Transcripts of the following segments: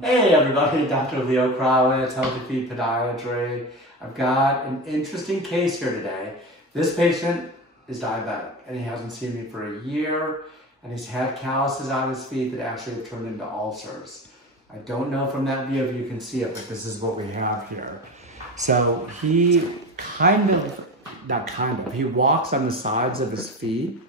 Hey everybody, Dr. Leo Krawetz, Healthy Feet Podiatry. I've got an interesting case here today. This patient is diabetic and he hasn't seen me for a year and he's had calluses on his feet that actually have turned into ulcers. I don't know from that view if you can see it, but this is what we have here. So he he walks on the sides of his feet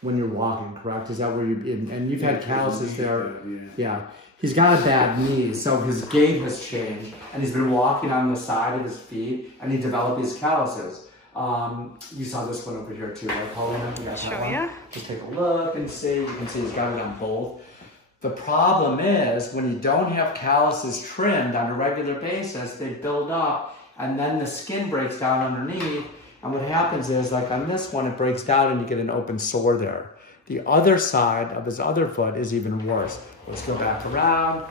when you're walking, correct? Is that where and you've had calluses there? Yeah. He's got a bad knee, so his gait has changed, and he's been walking on the side of his feet, and he developed these calluses. You saw this one over here too, right, Paulina? You guys have one? Yeah. Just take a look and see. You can see he's got it on both. The problem is, when you don't have calluses trimmed on a regular basis, they build up, and then the skin breaks down underneath, and what happens is, like on this one, it breaks down and you get an open sore there. The other side of his other foot is even worse. Let's go back around.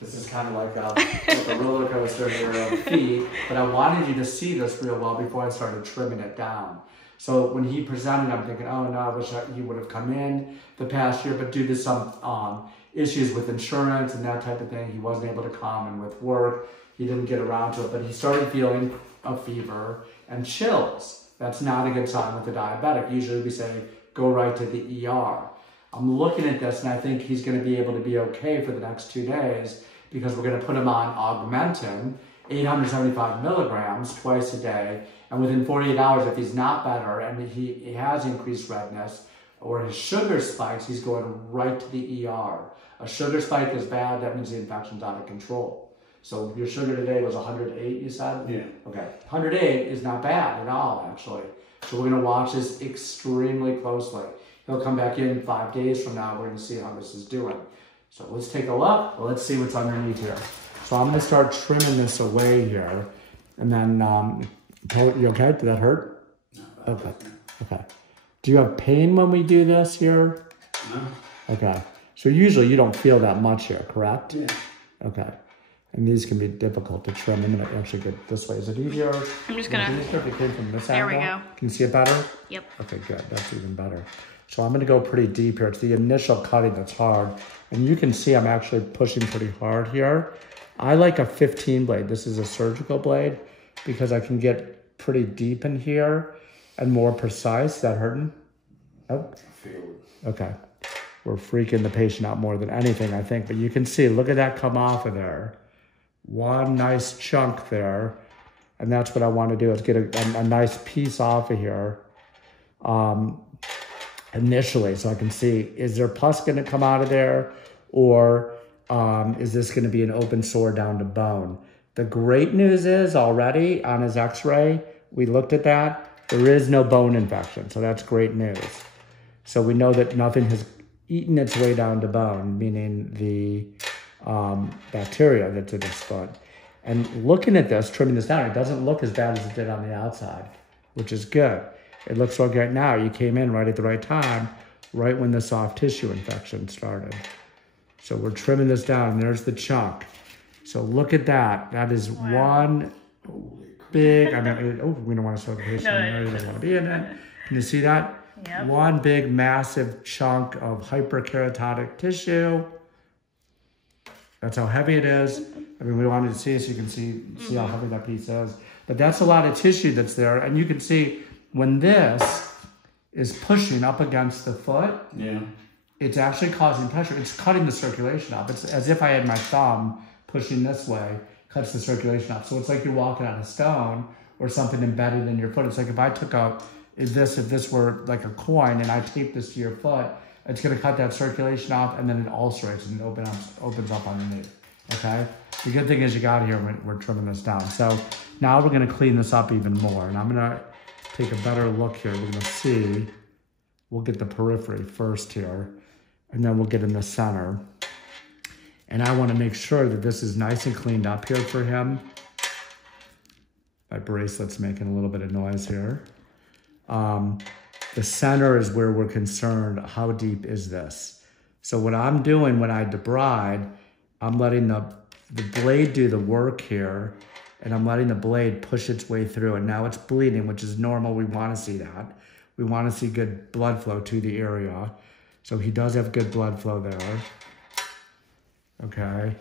This is kind of like a roller coaster here on feet, but I wanted you to see this real well before I started trimming it down. So when he presented, I'm thinking, oh no, I wish he would have come in the past year, but due to some issues with insurance and that type of thing, he wasn't able to come, and with work, he didn't get around to it, but he started feeling a fever and chills. That's not a good sign with a diabetic. Usually we say, go right to the ER. I'm looking at this and I think he's going to be able to be okay for the next 2 days because we're going to put him on Augmentin, 875 milligrams twice a day. And within 48 hours, if he's not better and he has increased redness or his sugar spikes, he's going right to the ER. A sugar spike is bad. That means the infection's out of control. So your sugar today was 108, you said? Yeah. Okay. 108 is not bad at all, actually. So we're going to watch this extremely closely. He'll come back in 5 days from now. We're going to see how this is doing. So let's take a look. Well, let's see what's underneath here. So I'm going to start trimming this away here. And then, you okay? Did that hurt? No. Okay. Okay. Do you have pain when we do this here? No. Okay. So usually you don't feel that much here, correct? Yeah. Okay. And these can be difficult to trim. I'm going to actually get this way. Is it easier? I'm just going to... If it came from this angle? There we go. Can you see it better? Yep. Okay, good. That's even better. So I'm going to go pretty deep here. It's the initial cutting that's hard. And you can see I'm actually pushing pretty hard here. I like a 15 blade. This is a surgical blade because I can get pretty deep in here and more precise. Is that hurting? Oh. I feel it. Okay. We're freaking the patient out more than anything, I think. But you can see, look at that come off of there. One nice chunk there. And that's what I want to do is get a nice piece off of here. Initially, so I can see, is there pus going to come out of there, or is this going to be an open sore down to bone? The great news is already on his x-ray, we looked at that, there is no bone infection, so that's great news. So we know that nothing has eaten its way down to bone, meaning the bacteria that's in his foot. And looking at this, trimming this down, it doesn't look as bad as it did on the outside, which is good. It looks like right now you came in right at the right time, right when the soft tissue infection started. So we're trimming this down. There's the chunk. So look at that. That is one big, I mean, oh, we don't want to show the patient. No, he doesn't want to be in it. Can you see that? Yep. One big, massive chunk of hyperkeratotic tissue. That's how heavy it is. I mean, we wanted to see it so you can see how heavy that piece is. But that's a lot of tissue that's there. And you can see, when this is pushing up against the foot, it's actually causing pressure. It's cutting the circulation up. It's as if I had my thumb pushing this way, cuts the circulation up. So it's like you're walking on a stone or something embedded in your foot. It's like if I took if this were like a coin and I taped this to your foot, it's going to cut that circulation off and then it ulcerates and it opens up underneath. Okay? The good thing is you got here, we're trimming this down. So now we're going to clean this up even more. And I'm going to take a better look here. We're going to see, we'll get the periphery first here, and then we'll get in the center. And I want to make sure that this is nice and cleaned up here for him. My bracelet's making a little bit of noise here. The center is where we're concerned. How deep is this? So what I'm doing when I debride, I'm letting the blade do the work here, and I'm letting the blade push its way through, and now it's bleeding, which is normal. We want to see that. We want to see good blood flow to the area. So he does have good blood flow there. Okay.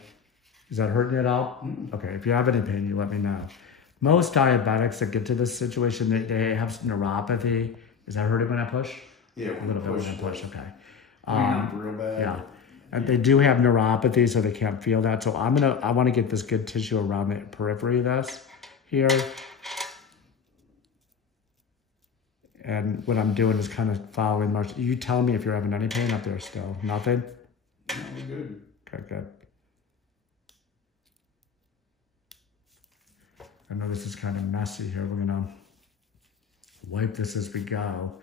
Is that hurting you at all? Okay, if you have any pain, you let me know. Most diabetics that get to this situation, they have neuropathy. Is that hurting when I push? Yeah, a little bit when I push, okay. Not real bad. Yeah. And they do have neuropathy, so they can't feel that. So I want to get this good tissue around the periphery of this here. And what I'm doing is kind of following March. You tell me if you're having any pain up there still. Nothing? No, we're good. Okay, good. I know this is kind of messy here. We're gonna wipe this as we go.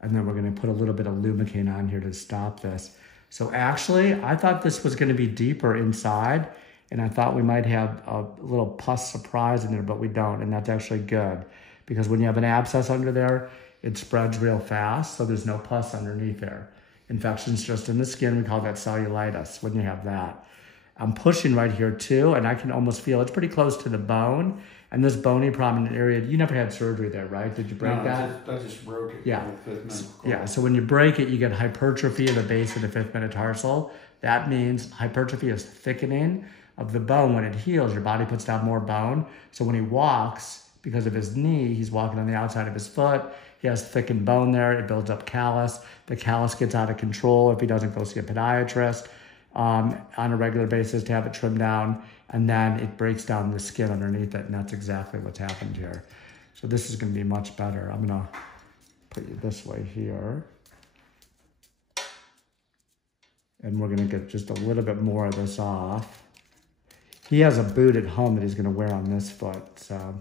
And then we're gonna put a little bit of Lumicaine on here to stop this. So actually, I thought this was gonna be deeper inside, and I thought we might have a little pus surprise in there, but we don't, and that's actually good. Because when you have an abscess under there, it spreads real fast, so there's no pus underneath there. Infection's just in the skin, we call that cellulitis when you have that. I'm pushing right here too, and I can almost feel it's pretty close to the bone. And this bony prominent area, you never had surgery there, right? Did you break that? I just broke it. Yeah. Yeah, so when you break it, you get hypertrophy of the base of the fifth metatarsal. That means hypertrophy is thickening of the bone. When it heals, your body puts down more bone. So when he walks, because of his knee, he's walking on the outside of his foot. He has thickened bone there. It builds up callus. The callus gets out of control if he doesn't go see a podiatrist on a regular basis to have it trimmed down. And then it breaks down the skin underneath it, and that's exactly what's happened here. So this is gonna be much better. I'm gonna put you this way here. And we're gonna get just a little bit more of this off. He has a boot at home that he's gonna wear on this foot, so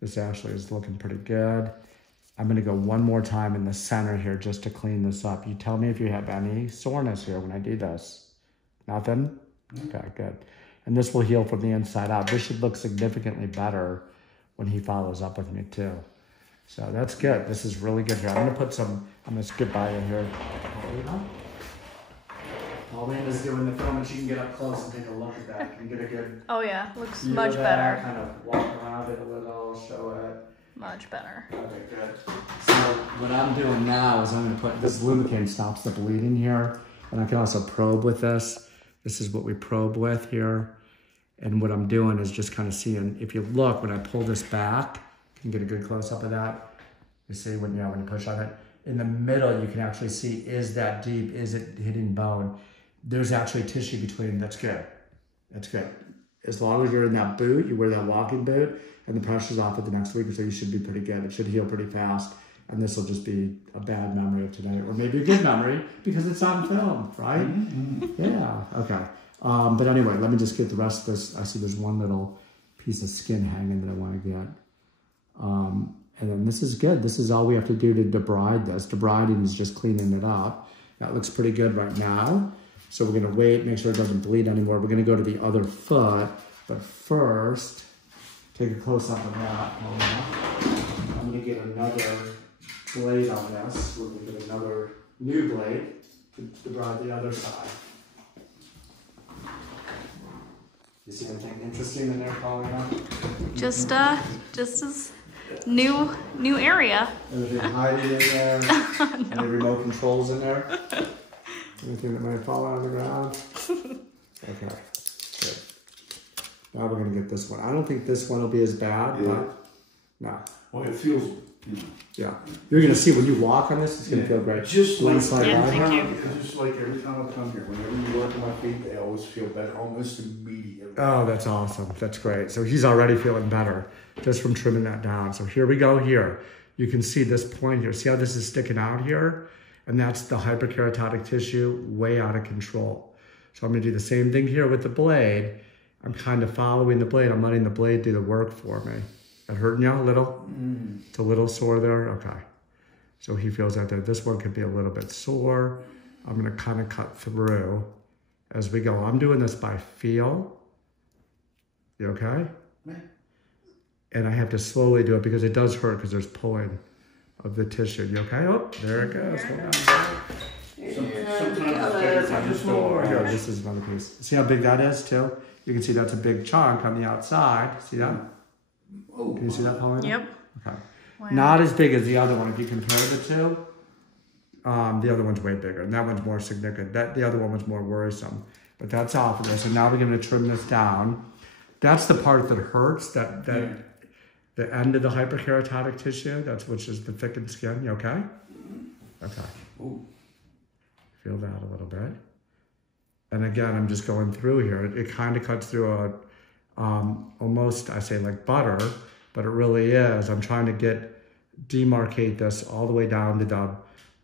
this actually is looking pretty good. I'm gonna go one more time in the center here just to clean this up. You tell me if you have any soreness here when I do this. Nothing? Okay, good. And this will heal from the inside out. This should look significantly better when he follows up with me too. So that's good. This is really good here. I'm gonna skip by you here. Paulina's doing the film, and she can get up close and take a look at that. Can you get a good Oh yeah, looks much better. Kind of walk around it a little, show it. Much better. Okay, good. So what I'm doing now is I'm gonna put, this Lumicaine stops the bleeding here, and I can also probe with this. This is what we probe with here. And what I'm doing is just kind of seeing, if you look, when I pull this back, you can get a good close up of that. You see when you push on it. In the middle, you can actually see, is that deep? Is it hitting bone? There's actually tissue between, that's good. That's good. As long as you're in that boot, you wear that walking boot, and the pressure's off at the next week or so, you should be pretty good. It should heal pretty fast. And this will just be a bad memory of today, or maybe a good memory because it's on film, right? Yeah, okay. But anyway, let me just get the rest of this. I see there's one little piece of skin hanging that I want to get. And then this is good. This is all we have to do to debride this. Debriding is just cleaning it up. That looks pretty good right now. So we're gonna wait, make sure it doesn't bleed anymore. We're gonna go to the other foot, but first, take a close up of that. I'm gonna get another blade on this. We're gonna get another new blade to debride the other side. You see anything interesting in there, Paulina? Just as new area. Anything hiding in there? No. Any remote controls in there? Anything that might have fallen on the ground? Okay, good. Now we're gonna get this one. I don't think this one will be as bad, but no. Well, it feels, yeah. You're gonna see when you walk on this, it's gonna feel great. Just like, thank you. Just like every time I come here, whenever you work on my feet, they always feel better, almost immediately. Oh, that's awesome. That's great. So he's already feeling better just from trimming that down. So here we go here. You can see this point here. See how this is sticking out here? And that's the hyperkeratotic tissue way out of control. So I'm gonna do the same thing here with the blade. I'm kind of following the blade. I'm letting the blade do the work for me. That hurting you a little? It's a little sore there? Okay. So he feels that there. This one could be a little bit sore. I'm gonna kind of cut through as we go. I'm doing this by feel. You okay? And I have to slowly do it because it does hurt because there's pulling of the tissue. You okay? Oh, there it goes. Hold on. Here, this is another piece. See how big that is too? You can see that's a big chunk on the outside. See that? Can you see that, Paulina? Yep. Okay. Wow. Not as big as the other one. If you compare the two, the other one's way bigger, and that one's more significant. The other one was more worrisome. But that's off of this. And now we're going to trim this down. That's the part that hurts, the end of the hyperkeratotic tissue, which is the thickened skin. You okay? Okay. Ooh. Feel that a little bit. And again, I'm just going through here. It kind of cuts through almost, I say like butter, but it really is. I'm trying to demarcate this all the way down to the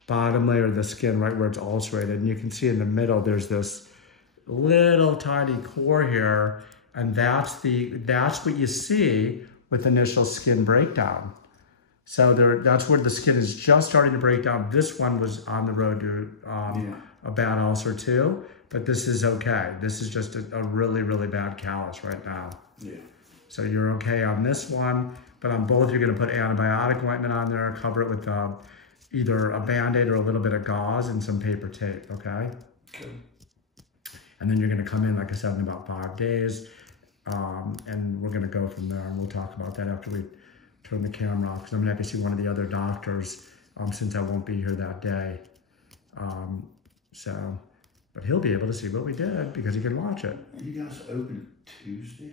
bottom layer of the skin, right where it's ulcerated. And you can see in the middle, there's this little tiny core here. And that's what you see with initial skin breakdown. So that's where the skin is just starting to break down. This one was on the road to a bad ulcer too, but this is okay. This is just a really, really bad callus right now. Yeah. So you're okay on this one, but on both you're gonna put antibiotic ointment on there, cover it with either a Band-Aid or a little bit of gauze and some paper tape, okay? Okay. And then you're gonna come in, like I said, in about 5 days, and we're gonna go from there, and we'll talk about that after we turn the camera off, because I'm gonna have to see one of the other doctors since I won't be here that day. But he'll be able to see what we did because he can watch it. Are you guys open Tuesday?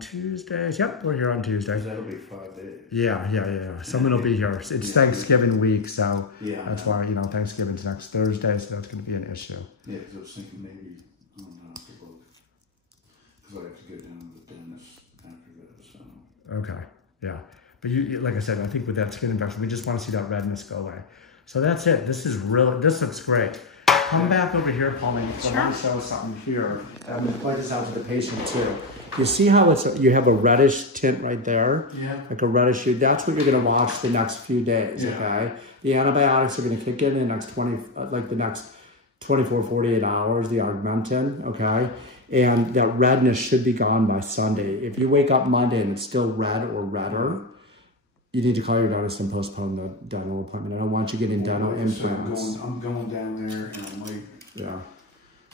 Tuesdays, yep, we're here on Tuesday. That'll be 5 days. Yeah. Someone will be here. It's Thanksgiving week, so that's why, Thanksgiving's next Thursday, so that's gonna be an issue. Yeah, because I was thinking maybe, I don't know, because I have to go down to the dentist after that, so. Okay, yeah. But like I said, I think with that skin infection, we just want to see that redness go away. So that's it. This looks great. Come back over here, Pauline. So I want to show something here. I'm going to point this out to the patient too. You see how you have a reddish tint right there? Yeah. Like a reddish hue. That's what you're going to watch the next few days, okay? The antibiotics are going to kick in the next 24, 48 hours, the Augmentin, okay? And that redness should be gone by Sunday. If you wake up Monday and it's still red or redder, you need to call your dentist and postpone the dental appointment. I don't want you getting dental implants. I'm going down there and I'm like... Yeah.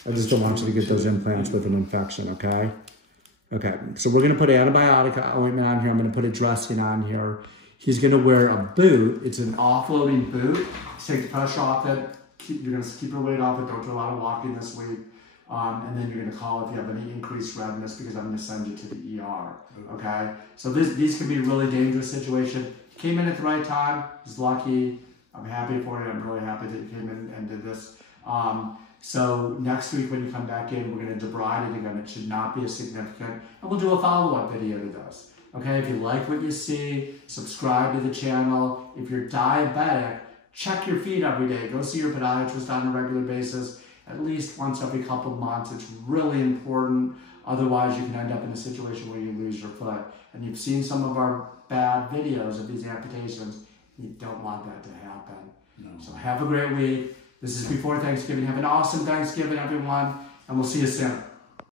I just don't want you to get those implants with an infection, okay? Okay, so we're gonna put antibiotic ointment on here. I'm gonna put a dressing on here. He's gonna wear a boot. It's an offloading boot. Take the pressure off it. You're gonna keep your weight off it. Don't do a lot of walking this week. And then you're going to call if you have any increased redness because I'm going to send you to the ER, okay? So these can be a really dangerous situation. He came in at the right time. He's lucky. I'm happy for you. I'm really happy that you came in and did this. So next week when you come back in, we're going to debride it again. It should not be as significant. And we'll do a follow-up video to this, okay? If you like what you see, subscribe to the channel. If you're diabetic, check your feet every day. Go see your podiatrist on a regular basis. At least once every couple of months. It's really important. Otherwise, you can end up in a situation where you lose your foot. And you've seen some of our bad videos of these amputations. You don't want that to happen. No. So have a great week. This is before Thanksgiving. Have an awesome Thanksgiving, everyone. And we'll see you soon.